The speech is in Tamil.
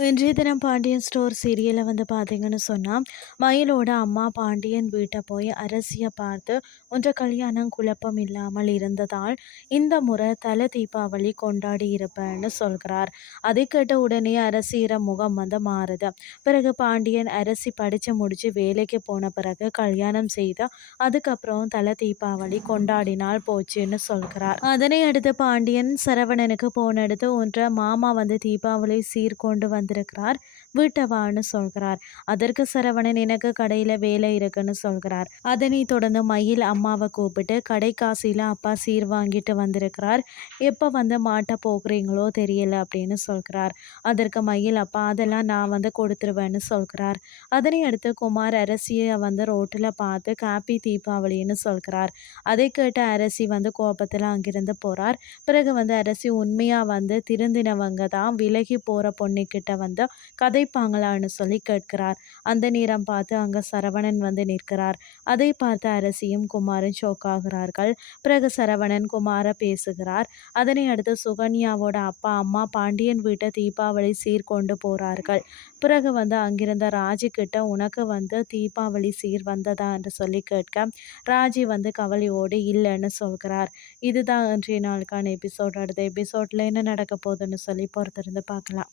இன்றைய தினம் பாண்டியன் ஸ்டோர் சீரியலில் வந்து பார்த்தீங்கன்னு சொன்னால் மயிலோட அம்மா பாண்டியன் வீட்டை போய் அரசியை பார்த்து ஒன்ற கல்யாணம் குழப்பம் இல்லாமல் இருந்ததால் இந்த முறை தலை தீபாவளி கொண்டாடி இருப்பேன்னு சொல்கிறார். அதை கேட்ட உடனே அரசியிற முகம் வந்து மாறுது. பிறகு பாண்டியன் அரசி படித்து முடித்து வேலைக்கு போன பிறகு கல்யாணம் செய்து அதுக்கப்புறம் தலை தீபாவளி கொண்டாடினால் போச்சுன்னு சொல்கிறார். அதனை அடுத்து பாண்டியன் சரவணனுக்கு போன எடுத்து ஒன்ற மாமா வந்து தீபாவளி சீர்கொண்டு வந்து வந்திருக்கிறார். வீட்டை வான்னு சொல்கிறார். அதற்கு சரவணன் எனக்கு கடையில் வேலை இருக்குன்னு சொல்கிறார். அதனை தொடர்ந்து மயில் அம்மாவை கூப்பிட்டு கடை காசியில் அப்பா சீர் வாங்கிட்டு வந்திருக்கிறார். எப்போ வந்து மாட்ட போகிறீங்களோ தெரியல அப்படின்னு சொல்கிறார். அதற்கு மயில் அப்பா அதெல்லாம் நான் வந்து கொடுத்துருவேன்னு சொல்கிறார். அதனை அடுத்து குமார் அரசியை வந்து ரோட்டில் பார்த்து காப்பி தீபாவளின்னு சொல்கிறார். அதை கேட்ட அரசி வந்து கோபத்தில் அங்கிருந்து போகிறார் பிறகு வந்து அரசி உண்மையாக வந்து திருந்தினவங்க தான் விலகி போகிற பொண்ணுக்கிட்ட வந்து கதைப்பாங்களான்னு சொல்லி கேட்கிறார். அந்த நேரம் பார்த்து அங்கே சரவணன் வந்து நிற்கிறார். அதை பார்த்து அரசியும் குமாரும் ஷோக்காகிறார்கள் பிறகு சரவணன் குமார பேசுகிறார். அதனை அடுத்து சுகன்யாவோட அப்பா அம்மா பாண்டியன் வீட்டை தீபாவளி சீர்கொண்டு போகிறார்கள் பிறகு வந்து அங்கிருந்த ராஜி கிட்ட உனக்கு வந்து தீபாவளி சீர் வந்ததா என்று சொல்லி கேட்க ராஜி வந்து கவலையோடு இல்லைன்னு சொல்கிறார். இதுதான் இன்றைய நாளுக்கான எபிசோட் அடுத்த எபிசோட்ல என்ன நடக்க போகுதுன்னு சொல்லி பொறுத்திருந்து பார்க்கலாம்.